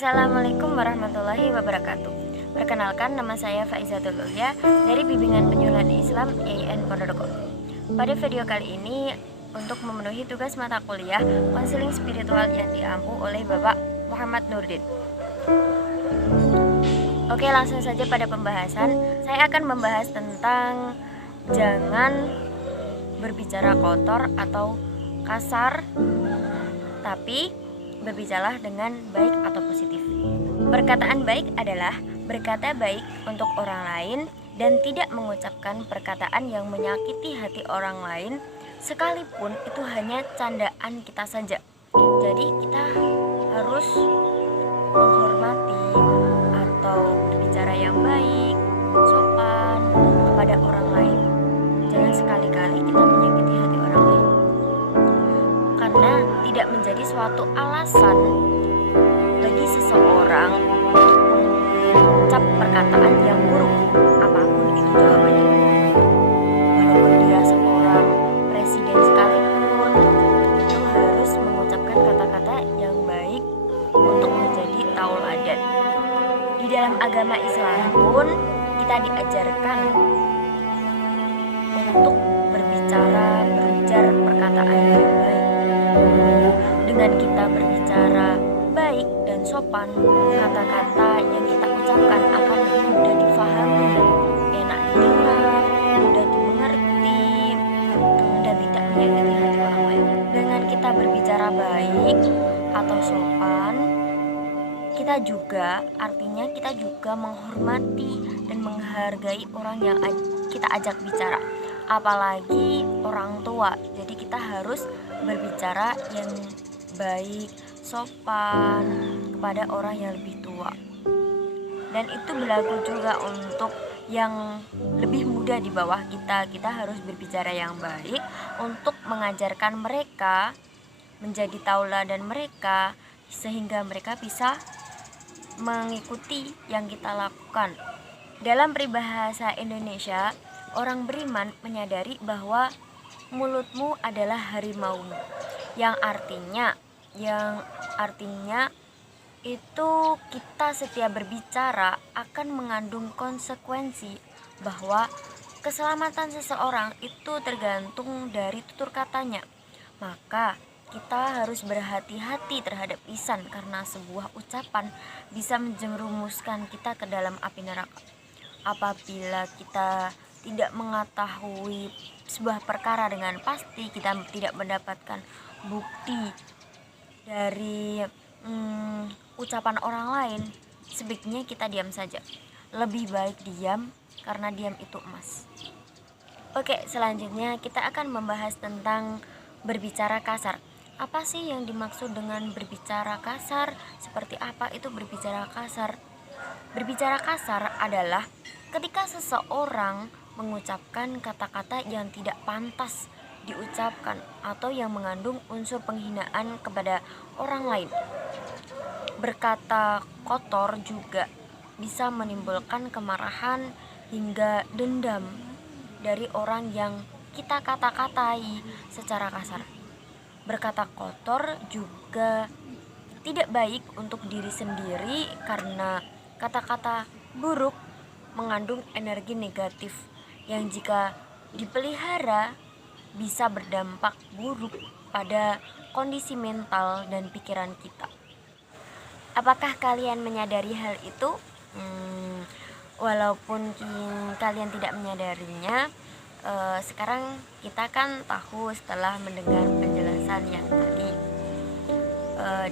Assalamualaikum warahmatullahi wabarakatuh. Perkenalkan, nama saya Faizatul Ulya dari Bimbingan Penyuluhan Islam IAIN Ponorogo. Pada video kali ini, untuk memenuhi tugas mata kuliah konseling spiritual yang diampu oleh Bapak Muhammad Nurdin. Oke, langsung saja pada pembahasan. Saya akan membahas tentang jangan berbicara kotor atau kasar, tapi berbicaralah dengan baik atau positif. Perkataan baik adalah berkata baik untuk orang lain dan tidak mengucapkan perkataan yang menyakiti hati orang lain, sekalipun itu hanya candaan kita saja. Jadi kita harus menghormati atau berbicara yang baik, sopan kepada orang lain. Jangan sekali-kali kita menyakiti hati orang lain, karena tidak menjadi suatu alasan bagi seseorang mengucap perkataan yang buruk, apapun itu jawabannya. Walaupun dia seorang presiden sekalipun, itu harus mengucapkan kata-kata yang baik untuk menjadi tauladan. Di dalam agama Islam pun kita diajarkan untuk berbicara, berujar perkataan yang baik. Dengan kita berbicara baik dan sopan, kata-kata yang kita ucapkan akan lebih mudah difahami, enak didengar, mudah dimengerti, dan tidak menyakiti hati orang lain. Dengan kita berbicara baik atau sopan, artinya kita juga menghormati dan menghargai orang yang kita ajak bicara, apalagi orang tua. Jadi kita harus berbicara yang baik, sopan kepada orang yang lebih tua. Dan itu berlaku juga untuk yang lebih muda di bawah kita. Kita harus berbicara yang baik untuk mengajarkan mereka, menjadi tauladan mereka, sehingga mereka bisa mengikuti yang kita lakukan. Dalam peribahasa Indonesia, orang beriman menyadari bahwa mulutmu adalah harimaumu, yang artinya itu kita setiap berbicara akan mengandung konsekuensi, bahwa keselamatan seseorang itu tergantung dari tutur katanya. Maka kita harus berhati-hati terhadap lisan, karena sebuah ucapan bisa menjerumuskan kita ke dalam api neraka. Apabila kita tidak mengetahui sebuah perkara dengan pasti, kita tidak mendapatkan bukti dari ucapan orang lain, sebaiknya kita diam saja. Lebih baik diam, karena diam itu emas. Oke, selanjutnya kita akan membahas tentang berbicara kasar. Apa sih yang dimaksud dengan berbicara kasar? Seperti apa itu berbicara kasar? Berbicara kasar adalah ketika seseorang mengucapkan kata-kata yang tidak pantas diucapkan atau yang mengandung unsur penghinaan kepada orang lain. Berkata kotor juga bisa menimbulkan kemarahan hingga dendam dari orang yang kita kata-katai secara kasar. Berkata kotor juga tidak baik untuk diri sendiri, karena kata-kata buruk mengandung energi negatif yang jika dipelihara bisa berdampak buruk pada kondisi mental dan pikiran kita. Apakah kalian menyadari hal itu? Walaupun kalian tidak menyadarinya, sekarang kita kan tahu setelah mendengar penjelasan yang tadi.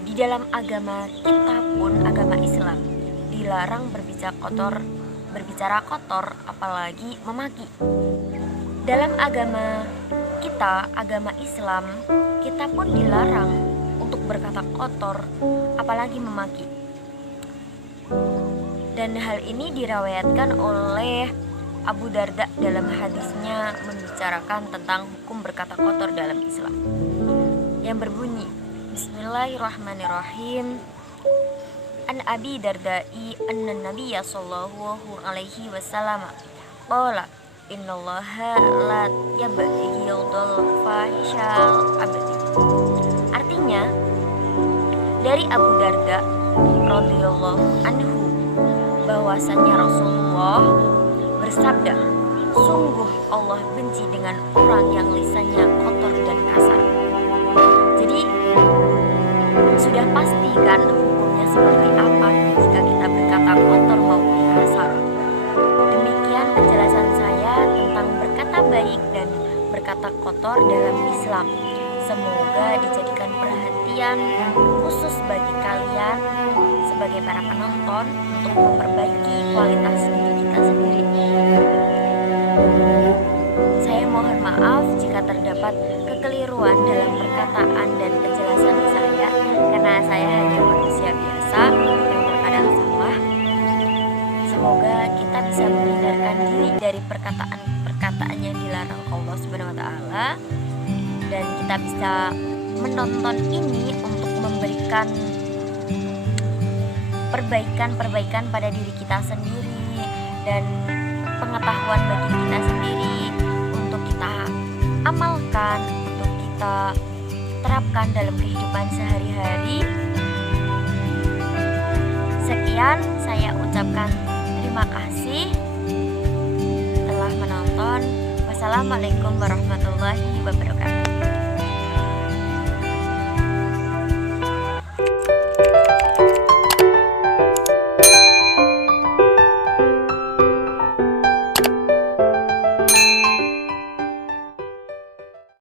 Di dalam agama kita pun, agama Islam, dilarang berbicara kotor, apalagi memaki. Dalam agama kita, agama Islam, kita pun dilarang untuk berkata kotor, apalagi memaki. Dan hal ini diriwayatkan oleh Abu Darda dalam hadisnya membicarakan tentang hukum berkata kotor dalam Islam, yang berbunyi, Bismillahirrahmanirrahim. An Abi Dardai anna Nabiyya sallallahu alaihi wasallam qala innallaha la yabghidul fahishal abdi. Artinya, dari Abu Darda radhiyallahu anhu bahwasannya Rasulullah bersabda, sungguh Allah benci dengan orang yang lisannya kotor dan kasar. Jadi sudah pasti kan hukumnya seperti apa jika kita berkata kotor maupun kasar. Demikian penjelasan saya tentang berkata baik dan berkata kotor dalam Islam. Semoga dijadikan perhatian khusus bagi kalian sebagai para penonton untuk memperbaiki kualitas diri kita sendiri. Saya mohon maaf jika terdapat kekeliruan dalam perkataan dan penjelasan saya, karena saya hanya manusia biasa yang terkadang salah. Semoga kita bisa menghindarkan diri dari perkataan-perkataan yang dilarang Allah Subhanahu wa taala, dan kita bisa menonton ini untuk memberikan perbaikan pada diri kita sendiri dan pengetahuan bagi kita sendiri untuk kita amalkan, untuk kita terapkan dalam kehidupan sehari-hari. Sekian saya ucapkan terima kasih telah menonton. Wassalamualaikum warahmatullahi